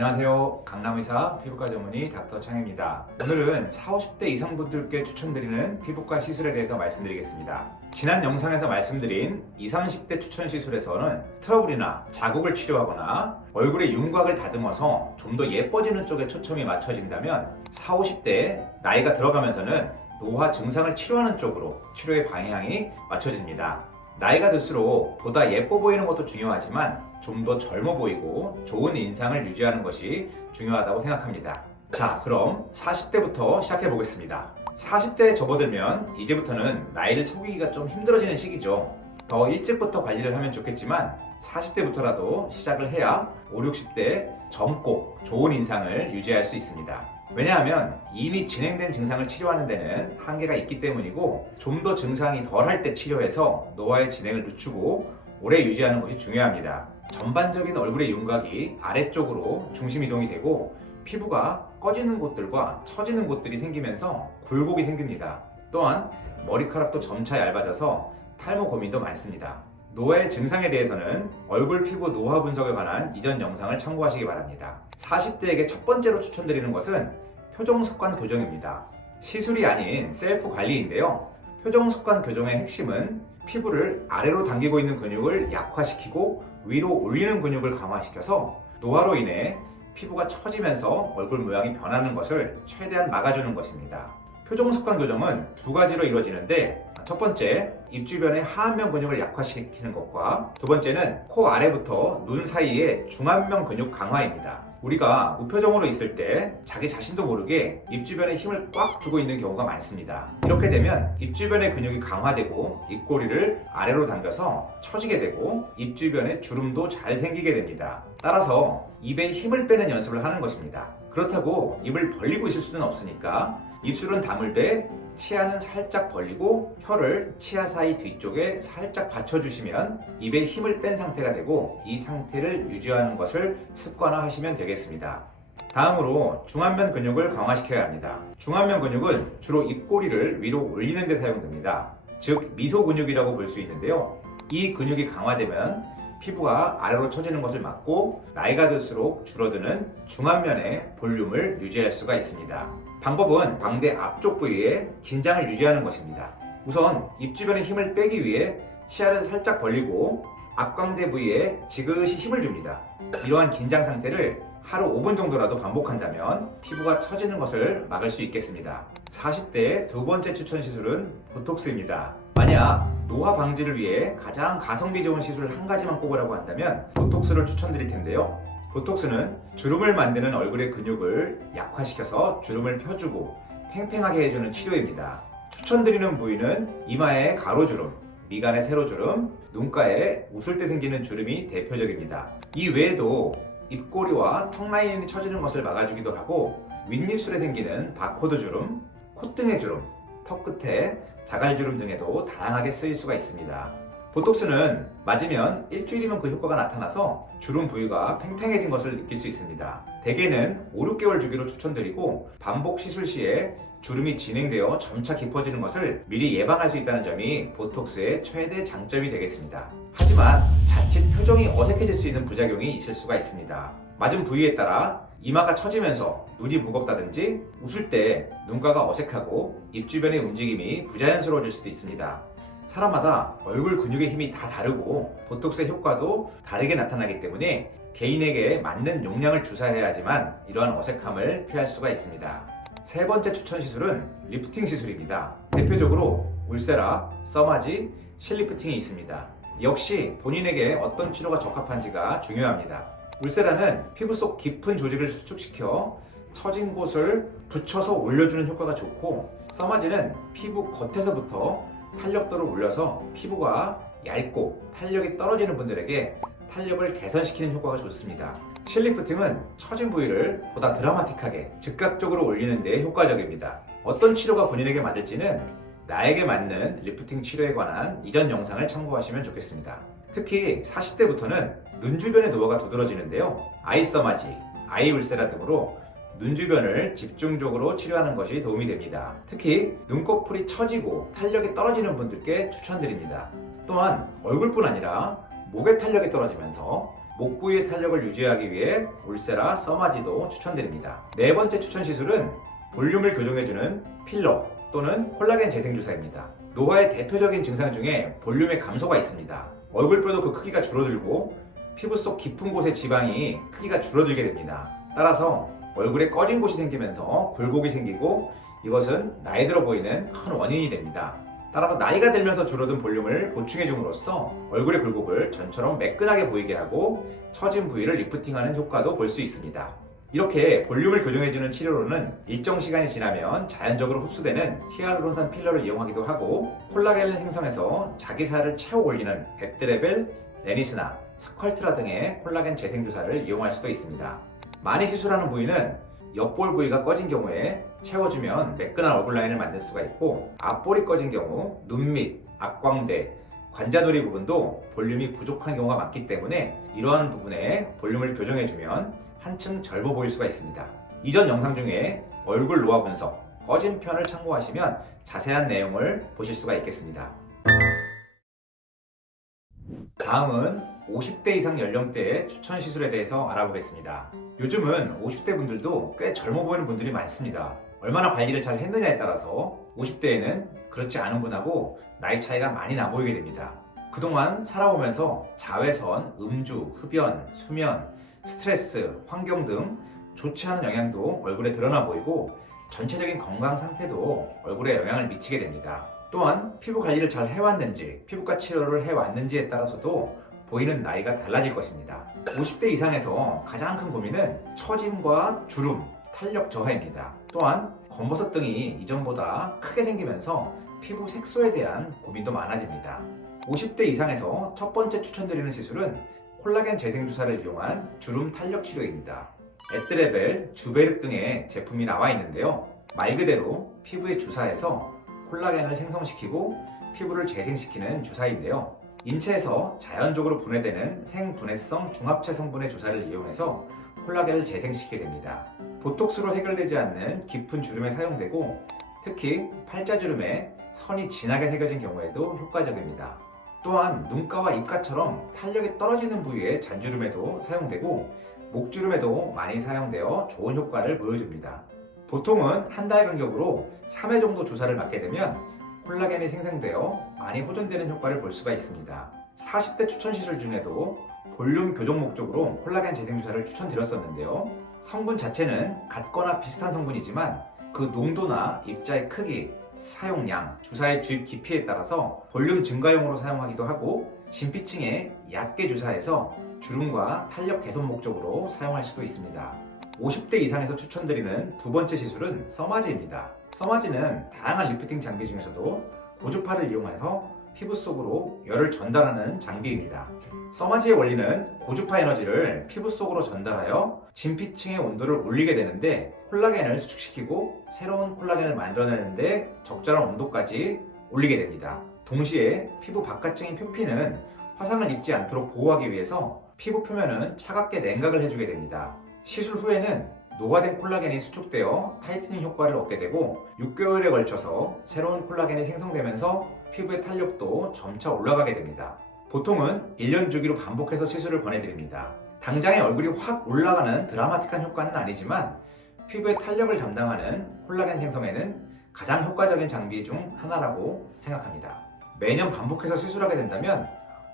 안녕하세요. 강남의사 피부과 전문의 닥터 창입니다. 오늘은 40, 50대 이상 분들께 추천드리는 피부과 시술에 대해서 말씀드리겠습니다. 지난 영상에서 말씀드린 20, 30대 추천 시술에서는 트러블이나 자국을 치료하거나 얼굴의 윤곽을 다듬어서 좀 더 예뻐지는 쪽에 초점이 맞춰진다면 40, 50대 나이가 들어가면서는 노화 증상을 치료하는 쪽으로 치료의 방향이 맞춰집니다. 나이가 들수록 보다 예뻐 보이는 것도 중요하지만 좀 더 젊어 보이고 좋은 인상을 유지하는 것이 중요하다고 생각합니다. 자, 그럼 40대부터 시작해 보겠습니다. 40대에 접어들면 이제부터는 나이를 속이기가 좀 힘들어지는 시기죠. 더 일찍부터 관리를 하면 좋겠지만 40대부터라도 시작을 해야 5, 60대 젊고 좋은 인상을 유지할 수 있습니다. 왜냐하면 이미 진행된 증상을 치료하는 데는 한계가 있기 때문이고 좀 더 증상이 덜할 때 치료해서 노화의 진행을 늦추고 오래 유지하는 것이 중요합니다. 전반적인 얼굴의 윤곽이 아래쪽으로 중심 이동이 되고 피부가 꺼지는 곳들과 처지는 곳들이 생기면서 굴곡이 생깁니다. 또한 머리카락도 점차 얇아져서 탈모 고민도 많습니다. 노화의 증상에 대해서는 얼굴 피부 노화 분석에 관한 이전 영상을 참고하시기 바랍니다. 40대에게 첫 번째로 추천드리는 것은 표정 습관 교정입니다. 시술이 아닌 셀프 관리인데요. 표정 습관 교정의 핵심은 피부를 아래로 당기고 있는 근육을 약화시키고 위로 올리는 근육을 강화시켜서 노화로 인해 피부가 처지면서 얼굴 모양이 변하는 것을 최대한 막아주는 것입니다. 표정 습관 교정은 두 가지로 이루어지는데 첫 번째, 입 주변의 하안면 근육을 약화시키는 것과 두 번째는 코 아래부터 눈 사이의 중안면 근육 강화입니다. 우리가 무표정으로 있을 때 자기 자신도 모르게 입 주변에 힘을 꽉 두고 있는 경우가 많습니다. 이렇게 되면 입 주변의 근육이 강화되고 입꼬리를 아래로 당겨서 처지게 되고 입 주변에 주름도 잘 생기게 됩니다. 따라서 입에 힘을 빼는 연습을 하는 것입니다. 그렇다고 입을 벌리고 있을 수는 없으니까 입술은 다물되 치아는 살짝 벌리고 혀를 치아 사이 뒤쪽에 살짝 받쳐주시면 입에 힘을 뺀 상태가 되고 이 상태를 유지하는 것을 습관화하시면 되겠습니다. 다음으로 중안면 근육을 강화시켜야 합니다. 중안면 근육은 주로 입꼬리를 위로 올리는 데 사용됩니다. 즉 미소 근육이라고 볼 수 있는데요. 이 근육이 강화되면 피부가 아래로 처지는 것을 막고 나이가 들수록 줄어드는 중안면의 볼륨을 유지할 수가 있습니다. 방법은 광대 앞쪽 부위에 긴장을 유지하는 것입니다. 우선 입 주변에 힘을 빼기 위해 치아를 살짝 벌리고 앞광대 부위에 지그시 힘을 줍니다. 이러한 긴장 상태를 하루 5분 정도라도 반복한다면 피부가 처지는 것을 막을 수 있겠습니다. 40대의 두 번째 추천 시술은 보톡스입니다. 만약 노화 방지를 위해 가장 가성비 좋은 시술 한 가지만 꼽으라고 한다면 보톡스를 추천드릴 텐데요. 보톡스는 주름을 만드는 얼굴의 근육을 약화시켜서 주름을 펴주고 팽팽하게 해주는 치료입니다. 추천드리는 부위는 이마의 가로주름, 미간의 세로주름, 눈가에 웃을 때 생기는 주름이 대표적입니다. 이 외에도 입꼬리와 턱 라인이 처지는 것을 막아주기도 하고 윗입술에 생기는 바코드 주름, 콧등의 주름, 턱 끝에 자갈주름 등에도 다양하게 쓰일 수가 있습니다. 보톡스는 맞으면 일주일이면 그 효과가 나타나서 주름 부위가 팽팽해진 것을 느낄 수 있습니다. 대개는 5, 6개월 주기로 추천드리고 반복 시술 시에 주름이 진행되어 점차 깊어지는 것을 미리 예방할 수 있다는 점이 보톡스의 최대 장점이 되겠습니다. 하지만 자칫 표정이 어색해질 수 있는 부작용이 있을 수가 있습니다. 맞은 부위에 따라 이마가 처지면서 눈이 무겁다든지 웃을 때 눈가가 어색하고 입 주변의 움직임이 부자연스러워질 수도 있습니다. 사람마다 얼굴 근육의 힘이 다 다르고 보톡스의 효과도 다르게 나타나기 때문에 개인에게 맞는 용량을 주사해야 하지만 이러한 어색함을 피할 수가 있습니다. 세 번째 추천 시술은 리프팅 시술입니다. 대표적으로 울세라, 써마지, 실리프팅이 있습니다. 역시 본인에게 어떤 치료가 적합한지가 중요합니다. 울세라는 피부 속 깊은 조직을 수축시켜 처진 곳을 붙여서 올려주는 효과가 좋고 써마지는 피부 겉에서부터 탄력도를 올려서 피부가 얇고 탄력이 떨어지는 분들에게 탄력을 개선시키는 효과가 좋습니다. 실리프팅은 처진 부위를 보다 드라마틱하게 즉각적으로 올리는 데 효과적입니다. 어떤 치료가 본인에게 맞을지는 나에게 맞는 리프팅 치료에 관한 이전 영상을 참고하시면 좋겠습니다. 특히 40대부터는 눈 주변의 노화가 두드러지는데요. 아이 써마지, 아이 울세라 등으로 눈 주변을 집중적으로 치료하는 것이 도움이 됩니다. 특히 눈꺼풀이 처지고 탄력이 떨어지는 분들께 추천드립니다. 또한 얼굴뿐 아니라 목의 탄력이 떨어지면서 목 부위의 탄력을 유지하기 위해 울세라 써마지도 추천드립니다. 네 번째 추천 시술은 볼륨을 교정해주는 필러 또는 콜라겐 재생주사입니다. 노화의 대표적인 증상 중에 볼륨의 감소가 있습니다. 얼굴뼈도 그 크기가 줄어들고 피부 속 깊은 곳의 지방이 크기가 줄어들게 됩니다. 따라서 얼굴에 꺼진 곳이 생기면서 굴곡이 생기고 이것은 나이 들어 보이는 큰 원인이 됩니다. 따라서 나이가 들면서 줄어든 볼륨을 보충해 줌으로써 얼굴의 굴곡을 전처럼 매끈하게 보이게 하고 처진 부위를 리프팅하는 효과도 볼 수 있습니다. 이렇게 볼륨을 교정해주는 치료로는 일정 시간이 지나면 자연적으로 흡수되는 히알루론산 필러를 이용하기도 하고 콜라겐을 생성해서 자기 살을 채워 올리는 에뜨레벨, 레니스나, 스컬트라 등의 콜라겐 재생주사를 이용할 수도 있습니다. 많이 시술하는 부위는 옆볼 부위가 꺼진 경우에 채워주면 매끈한 얼굴 라인을 만들 수가 있고 앞볼이 꺼진 경우 눈 밑, 앞광대, 관자놀이 부분도 볼륨이 부족한 경우가 많기 때문에 이러한 부분에 볼륨을 교정해주면 한층 젊어 보일 수가 있습니다. 이전 영상 중에 얼굴 노화 분석, 꺼진 편을 참고하시면 자세한 내용을 보실 수가 있겠습니다. 다음은 50대 이상 연령대의 추천 시술에 대해서 알아보겠습니다. 요즘은 50대 분들도 꽤 젊어 보이는 분들이 많습니다. 얼마나 관리를 잘 했느냐에 따라서 50대에는 그렇지 않은 분하고 나이 차이가 많이 나 보이게 됩니다. 그동안 살아오면서 자외선, 음주, 흡연, 수면, 스트레스, 환경 등 좋지 않은 영향도 얼굴에 드러나 보이고 전체적인 건강 상태도 얼굴에 영향을 미치게 됩니다. 또한 피부 관리를 잘 해왔는지, 피부과 치료를 해왔는지에 따라서도 보이는 나이가 달라질 것입니다. 50대 이상에서 가장 큰 고민은 처짐과 주름, 탄력 저하입니다. 또한 검버섯 등이 이전보다 크게 생기면서 피부 색소에 대한 고민도 많아집니다. 50대 이상에서 첫 번째 추천드리는 시술은 콜라겐 재생주사를 이용한 주름 탄력 치료입니다. 에뜨레벨, 주베르 등의 제품이 나와 있는데요. 말 그대로 피부에 주사해서 콜라겐을 생성시키고 피부를 재생시키는 주사인데요. 인체에서 자연적으로 분해되는 생분해성 중합체 성분의 주사를 이용해서 콜라겐을 재생시키게 됩니다. 보톡스로 해결되지 않는 깊은 주름에 사용되고 특히 팔자주름에 선이 진하게 새겨진 경우에도 효과적입니다. 또한 눈가와 입가처럼 탄력이 떨어지는 부위의 잔주름에도 사용되고 목주름에도 많이 사용되어 좋은 효과를 보여줍니다. 보통은 한 달 간격으로 3회 정도 주사를 맞게 되면 콜라겐이 생성되어 많이 호전되는 효과를 볼 수가 있습니다. 40대 추천 시술 중에도 볼륨 교정 목적으로 콜라겐 재생주사를 추천드렸었는데요. 성분 자체는 같거나 비슷한 성분이지만 그 농도나 입자의 크기, 사용량, 주사의 주입 깊이에 따라서 볼륨 증가용으로 사용하기도 하고 진피층에 얕게 주사해서 주름과 탄력 개선 목적으로 사용할 수도 있습니다. 50대 이상에서 추천드리는 두 번째 시술은 써마지입니다. 써마지는 다양한 리프팅 장비 중에서도 고주파를 이용해서 피부 속으로 열을 전달하는 장비입니다. 써마지의 원리는 고주파 에너지를 피부 속으로 전달하여 진피층의 온도를 올리게 되는데 콜라겐을 수축시키고 새로운 콜라겐을 만들어내는데 적절한 온도까지 올리게 됩니다. 동시에 피부 바깥층인 표피는 화상을 입지 않도록 보호하기 위해서 피부 표면은 차갑게 냉각을 해주게 됩니다. 시술 후에는 노화된 콜라겐이 수축되어 타이트닝 효과를 얻게 되고 6개월에 걸쳐서 새로운 콜라겐이 생성되면서 피부의 탄력도 점차 올라가게 됩니다. 보통은 1년 주기로 반복해서 시술을 권해드립니다. 당장에 얼굴이 확 올라가는 드라마틱한 효과는 아니지만 피부의 탄력을 담당하는 콜라겐 생성에는 가장 효과적인 장비 중 하나라고 생각합니다. 매년 반복해서 시술하게 된다면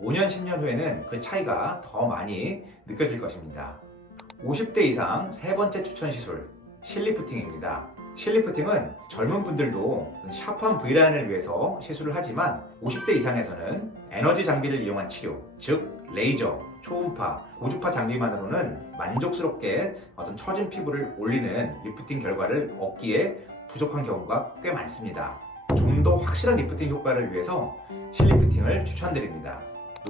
5년, 10년 후에는 그 차이가 더 많이 느껴질 것입니다. 50대 이상 세 번째 추천 시술, 실리프팅입니다. 실리프팅은 젊은 분들도 샤프한 V라인을 위해서 시술을 하지만 50대 이상에서는 에너지 장비를 이용한 치료, 즉 레이저, 초음파, 고주파 장비만으로는 만족스럽게 어떤 처진 피부를 올리는 리프팅 결과를 얻기에 부족한 경우가 꽤 많습니다. 좀 더 확실한 리프팅 효과를 위해서 실리프팅을 추천드립니다.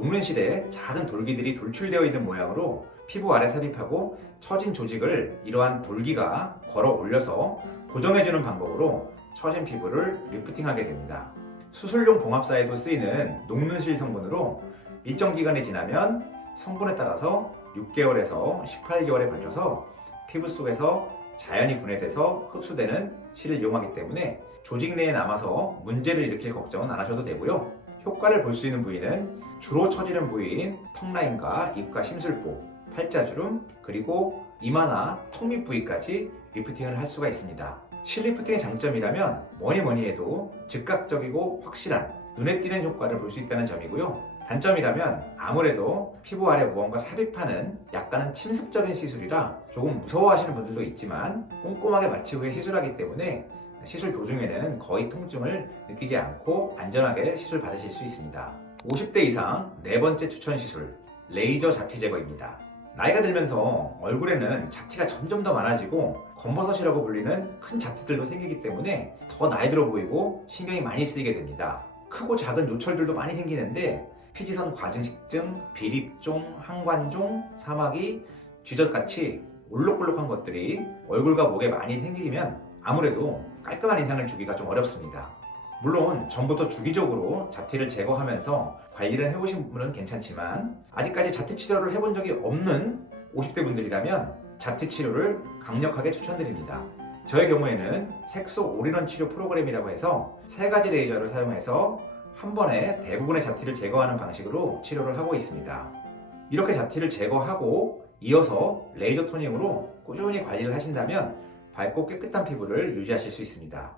녹는 실에 작은 돌기들이 돌출되어 있는 모양으로 피부 아래 삽입하고 처진 조직을 이러한 돌기가 걸어 올려서 고정해주는 방법으로 처진 피부를 리프팅하게 됩니다. 수술용 봉합사에도 쓰이는 녹는 실 성분으로 일정 기간이 지나면 성분에 따라서 6개월에서 18개월에 걸쳐서 피부 속에서 자연히 분해돼서 흡수되는 실을 이용하기 때문에 조직 내에 남아서 문제를 일으킬 걱정은 안 하셔도 되고요. 효과를 볼 수 있는 부위는 주로 처지는 부위인 턱 라인과 입과 심술보, 팔자주름, 그리고 이마나 턱 밑 부위까지 리프팅을 할 수가 있습니다. 실리프팅의 장점이라면 뭐니 해도 즉각적이고 확실한 눈에 띄는 효과를 볼 수 있다는 점이고요. 단점이라면 아무래도 피부 아래 무언가 삽입하는 약간은 침습적인 시술이라 조금 무서워하시는 분들도 있지만 꼼꼼하게 마취 후에 시술하기 때문에 시술 도중에는 거의 통증을 느끼지 않고 안전하게 시술 받으실 수 있습니다. 50대 이상 네 번째 추천 시술, 레이저 잡티 제거입니다. 나이가 들면서 얼굴에는 잡티가 점점 더 많아지고 검버섯이라고 불리는 큰 잡티들도 생기기 때문에 더 나이 들어 보이고 신경이 많이 쓰이게 됩니다. 크고 작은 요철들도 많이 생기는데 피지선 과증식증, 비립종, 항관종, 사마귀, 쥐젖같이 올록볼록한 것들이 얼굴과 목에 많이 생기면 아무래도 깔끔한 인상을 주기가 좀 어렵습니다. 물론 전부터 주기적으로 잡티를 제거하면서 관리를 해오신 분은 괜찮지만 아직까지 잡티 치료를 해본 적이 없는 50대 분들이라면 잡티 치료를 강력하게 추천드립니다. 저의 경우에는 색소 올인원 치료 프로그램이라고 해서 3가지 레이저를 사용해서 한 번에 대부분의 잡티를 제거하는 방식으로 치료를 하고 있습니다. 이렇게 잡티를 제거하고 이어서 레이저 토닝으로 꾸준히 관리를 하신다면 밝고 깨끗한 피부를 유지하실 수 있습니다.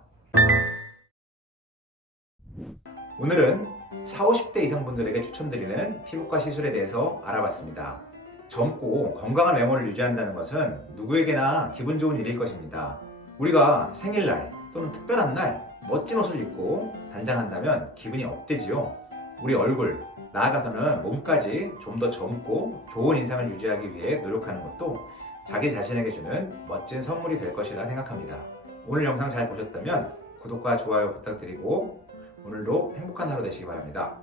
오늘은 40, 50대 이상 분들에게 추천드리는 피부과 시술에 대해서 알아봤습니다. 젊고 건강한 외모를 유지한다는 것은 누구에게나 기분 좋은 일일 것입니다. 우리가 생일날 또는 특별한 날 멋진 옷을 입고 단장한다면 기분이 업되지요. 우리 얼굴, 나아가서는 몸까지 좀 더 젊고 좋은 인상을 유지하기 위해 노력하는 것도 자기 자신에게 주는 멋진 선물이 될 것이라 생각합니다. 오늘 영상 잘 보셨다면 구독과 좋아요 부탁드리고 오늘도 행복한 하루 되시기 바랍니다.